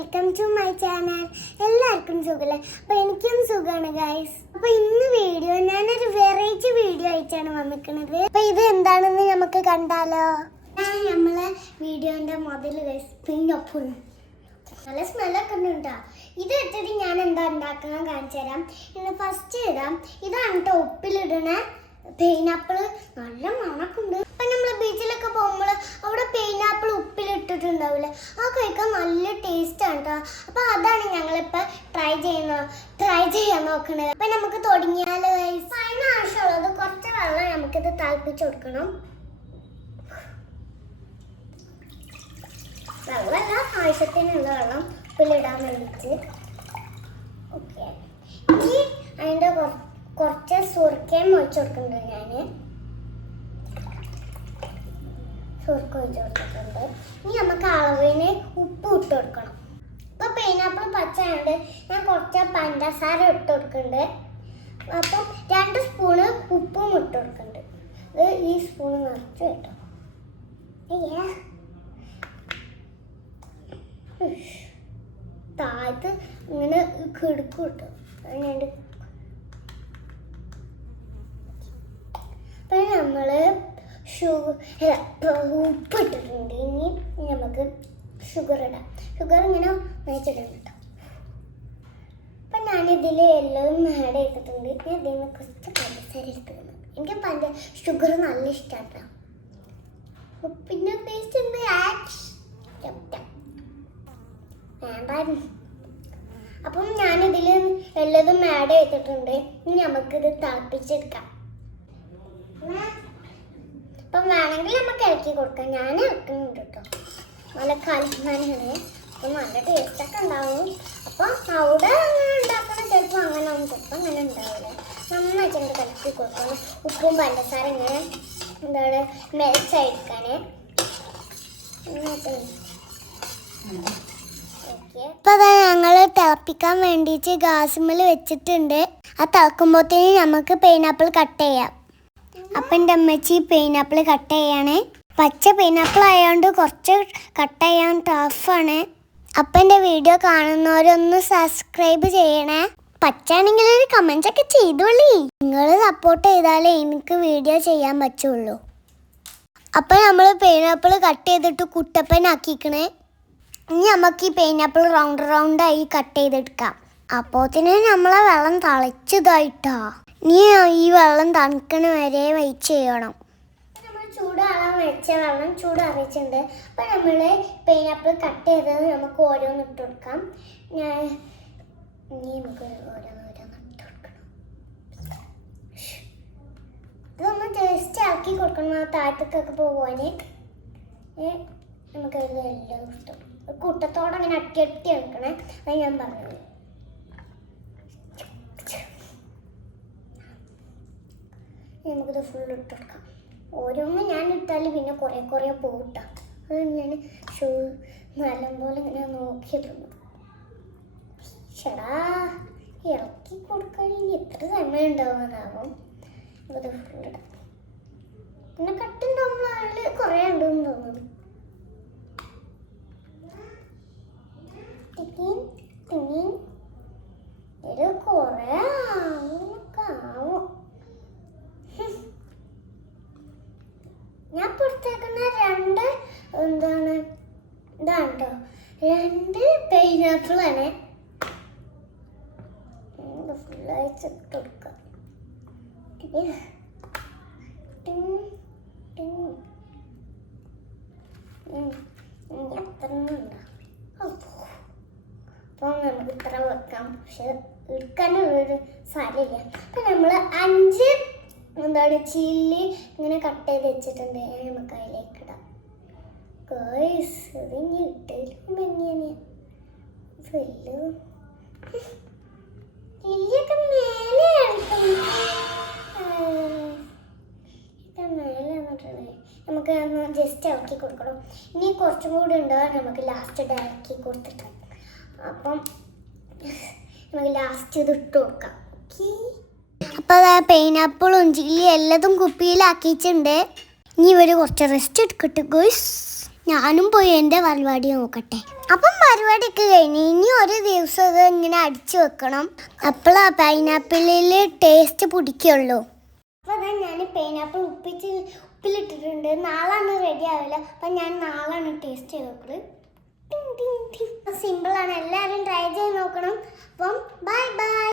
Welcome to my channel. എല്ലാവർക്കും സുഖമല്ലേ? അപ്പോൾ എനിക്കും സുഖമാണ് ഗൈസ്. അപ്പോൾ ഇന്ന് വീഡിയോ ഞാനൊരു വെറൈറ്റി വീഡിയോ ആയിട്ടാണ് വന്നിരിക്കുന്നത്. അപ്പോൾ ഇത് എന്താണെന്ന് നമുക്ക് കണ്ടാലോ? നമ്മളെ വീഡിയോൻ്റെ മുതൽ ഗൈസ് പിന്നൊപ്പം നല്ല സ്മെല്ലൊക്കെ ഉണ്ട്. ഇത് വെച്ചിട്ട് ഞാൻ എന്താ ഉണ്ടാക്കാൻ കാണിച്ചു തരാം. ഇന്ന് ഫസ്റ്റ് ഇടാം. ഇതാണ് കേട്ടോ ഉപ്പിലിടണ പൈനാപ്പിൾ. നല്ല മണക്കുണ്ട്. അപ്പം നമ്മൾ ബീച്ചിലൊക്കെ പോകുമ്പോൾ അവിടെ പൈനാപ്പിൾ ഉപ്പിലിട്ടിട്ടുണ്ടാവില്ലേ, ആ കഴിക്കാൻ നല്ല ടേസ്റ്റാണ് കേട്ടോ. അപ്പോൾ അതാണ് ഞങ്ങളിപ്പോൾ ട്രൈ ചെയ്യാൻ നോക്കുന്നത്. അപ്പം നമുക്ക് തുടങ്ങിയാലോ? അതിന് ആവശ്യമുള്ളത് കുറച്ച് വെള്ളം നമുക്കിത് തിളപ്പിച്ച് കൊടുക്കണം. വെള്ളമല്ല, ആവശ്യത്തിനുള്ള വെള്ളം ഉപ്പിലിടാൻ വേണ്ടിയിട്ട്. ഓക്കെ, ഇനി അതിൻ്റെ കുറച്ച് സുർക്കയും ഒഴിച്ച് കൊടുക്കുന്നുണ്ട്. ഞാൻ സുർക്ക ഒഴിച്ച് കൊടുത്തിട്ടുണ്ട്. ഇനി നമുക്ക് അളവിന് ഉപ്പ് ഇട്ട് കൊടുക്കണം. ഇപ്പോൾ പൈനാപ്പിൾ പച്ചയുണ്ട്, ഞാൻ കുറച്ച് പഞ്ചസാര ഇട്ട് കൊടുക്കുന്നുണ്ട്. അപ്പം 2 സ്പൂണ് ഉപ്പും ഇട്ട് കൊടുക്കുന്നുണ്ട്. ഇത് ഈ സ്പൂണ് നിറച്ച് കേട്ടോ. താഴത്ത് ഇങ്ങനെ കിടക്കും കേട്ടോ. അതിനുണ്ട്. അപ്പം നമ്മൾ ഉപ്പ് ഇട്ടിട്ടുണ്ട്. ഇനി നമുക്ക് ഷുഗർ ഇടാം. ഷുഗർ ഇങ്ങനെ വെച്ചിട്ടുണ്ട് കേട്ടോ. അപ്പം ഞാനിതിൽ എല്ലാം ആഡ് ചെയ്തിട്ടുണ്ട്. ഞാൻ ഇതിൽ നിന്ന് കുറച്ച് പഞ്ചസാര എടുത്തിട്ടുണ്ട്. എനിക്ക് ഷുഗർ നല്ല ഇഷ്ടമാണ്. ഉപ്പിൻ്റെ ടേസ്റ്റ് ഉണ്ട്. വേണ്ടായിരുന്നു. അപ്പം ഞാനിതിൽ എല്ലതും ആഡ് ചെയ്തിട്ടുണ്ട്. ഇനി നമുക്കിത് തിളപ്പിച്ചെടുക്കാം. അപ്പം വേണമെങ്കിൽ നമുക്ക് ഇളക്കി കൊടുക്കാം. ഞാൻ ഇളക്കുന്നുണ്ട് കേട്ടോ. നല്ല കലക്കാനാണ്. അപ്പം നല്ല ടേസ്റ്റൊക്കെ ഉണ്ടാവും. അപ്പം അവിടെ അങ്ങനെ ഉണ്ടാക്കണം. ചിലപ്പോൾ അങ്ങനെ ആവും, ചിലപ്പോൾ അങ്ങനെ ഉണ്ടാവില്ല. നന്നായിട്ട് ഇങ്ങനെ കലക്കി കൊടുക്കണം. ഉപ്പും പഞ്ചസാര ഇങ്ങനെ എന്താണ് മെൽച്ചായിരിക്കാൻ. ഇപ്പം അതാ ഞങ്ങൾ തിളപ്പിക്കാൻ വേണ്ടിയിട്ട് ഗ്യാസുമ്മൽ വെച്ചിട്ടുണ്ട്. ആ തിളക്കുമ്പോഴത്തേന് നമുക്ക് പൈനാപ്പിൾ കട്ട് ചെയ്യാം. അപ്പം എൻ്റെ അമ്മച്ചി പൈനാപ്പിൾ കട്ട് ചെയ്യാണ്. പച്ച പൈനാപ്പിൾ ആയതുകൊണ്ട് കുറച്ച് കട്ട് ചെയ്യാൻ ടഫാണ്. അപ്പം എൻ്റെ വീഡിയോ കാണുന്നവരൊന്ന് സബ്സ്ക്രൈബ് ചെയ്യണേ. പച്ചാണെങ്കിൽ ഒരു കമൻസ് ഒക്കെ ചെയ്തോളി. നിങ്ങൾ സപ്പോർട്ട് ചെയ്താലേ എനിക്ക് വീഡിയോ ചെയ്യാൻ പറ്റുള്ളൂ. അപ്പം നമ്മൾ പൈനാപ്പിൾ കട്ട് ചെയ്തിട്ട് കുട്ടപ്പനാക്കിക്കണേ. ഇനി നമുക്ക് ഈ പൈനാപ്പിൾ റൗണ്ടായി കട്ട് ചെയ്തെടുക്കാം. അപ്പോഴത്തേന് നമ്മളെ വെള്ളം തിളച്ചതായിട്ടാ. ഇനി ഈ വെള്ളം തണുക്കണ വരെ വെയിറ്റ് ചെയ്യണം. നമ്മൾ ചൂടാറാൻ വെച്ച വെള്ളം ചൂടാറിയിട്ടുണ്ട്. അപ്പം നമ്മൾ പൈനാപ്പിൾ കട്ട് ചെയ്തത് നമുക്ക് ഓരോന്ന് ഇട്ട് കൊടുക്കാം. ഇനി നമുക്ക് ഓരോന്ന് ഇട്ട് കൊടുക്കണം. ഇതൊന്ന് ജസ്റ്റ് ആക്കി കൊടുക്കണം. താഴത്തേക്കൊക്കെ പോകാൻ നമുക്ക് എല്ലാം ഇഷ്ടം. കൂട്ടത്തോടെ അങ്ങനെ അട്ടി എടുക്കണേ. അത് ഞാൻ പറഞ്ഞത്. നമുക്കിത് ഫുൾ ഇട്ട് കൊടുക്കാം. ഓരോന്നും ഞാൻ ഇട്ടാൽ പിന്നെ കുറേ പോകട്ടാ. അത് ഞാൻ നല്ലപോലെ ഇങ്ങനെ നോക്കിയിട്ടുണ്ട്. ചേടാ, ഇളക്കി കൊടുക്കാൻ ഇനി എത്ര സമയം ഉണ്ടാവുമെന്നാവും. നമുക്കത് ഫുൾ ഇടാം. പിന്നെ കട്ടുണ്ടാവുമ്പോൾ അതിൽ കുറേ ഉണ്ടെന്ന് തോന്നുന്നു. ഇത് കുറേ ആവും. ഞാൻ പുറത്തേക്കുന്ന 2 ഇതാണ് കേട്ടോ. 2 പൈനാപ്പിളാണ്. ഫുള്ളായിട്ട് ഇട്ട് കൊടുക്കാം. അത്ര ഉണ്ടോ? അപ്പം നമുക്ക് ഇത്ര വെക്കാം. പക്ഷെ എടുക്കാനുള്ളൊരു സാരമില്ല. അപ്പം നമ്മൾ 5 ചില്ലി ഇങ്ങനെ കട്ട് ചെയ്ത് വെച്ചിട്ടുണ്ട്. നമുക്ക് അതിലേക്ക് ഇടാം. ഇതിനി ഇട്ടിരിക്കും എങ്ങനെയാണ് ചില്ലിയൊക്കെ മേലെ വന്നിട്ടുണ്ട്. നമുക്ക് ജസ്റ്റ് ഇളക്കി കൊടുക്കണം. ഇനി കുറച്ചും കൂടി ഉണ്ടാകാൻ നമുക്ക് ലാസ്റ്റ് ഇളക്കി കൊടുത്തിട്ട് അപ്പം നമുക്ക് ലാസ്റ്റ് ഇത് ഇട്ട് കൊടുക്കാം. അപ്പോൾ പൈനാപ്പിളും ചില്ലി എല്ലാതും കുപ്പിയിലാക്കിയിട്ടുണ്ട്. ഇനി ഇവർ കുറച്ച് റെസ്റ്റ് എടുക്കട്ടെ ഗോയ്സ്. ഞാനും പോയി എൻ്റെ പരിപാടി നോക്കട്ടെ. അപ്പം പരിപാടിയൊക്കെ കഴിഞ്ഞ് ഇനി ഒരു ദിവസം ഇത് ഇങ്ങനെ അടിച്ചു വെക്കണം. അപ്പോഴാ പൈനാപ്പിളിൽ ടേസ്റ്റ് പിടിക്കുള്ളൂ. അപ്പോൾ അതാ ഞാൻ പൈനാപ്പിൾ ഉപ്പിലിട്ടിട്ടുണ്ട്. നാളാണ് റെഡി ആവില്ല. അപ്പം ഞാൻ നാളാണ് ടേസ്റ്റ് ചെയ്ത് നോക്കുന്നത്. സിമ്പിളാണ്, എല്ലാവരും ട്രൈ ചെയ്ത് നോക്കണം. അപ്പം ബൈ ബൈ.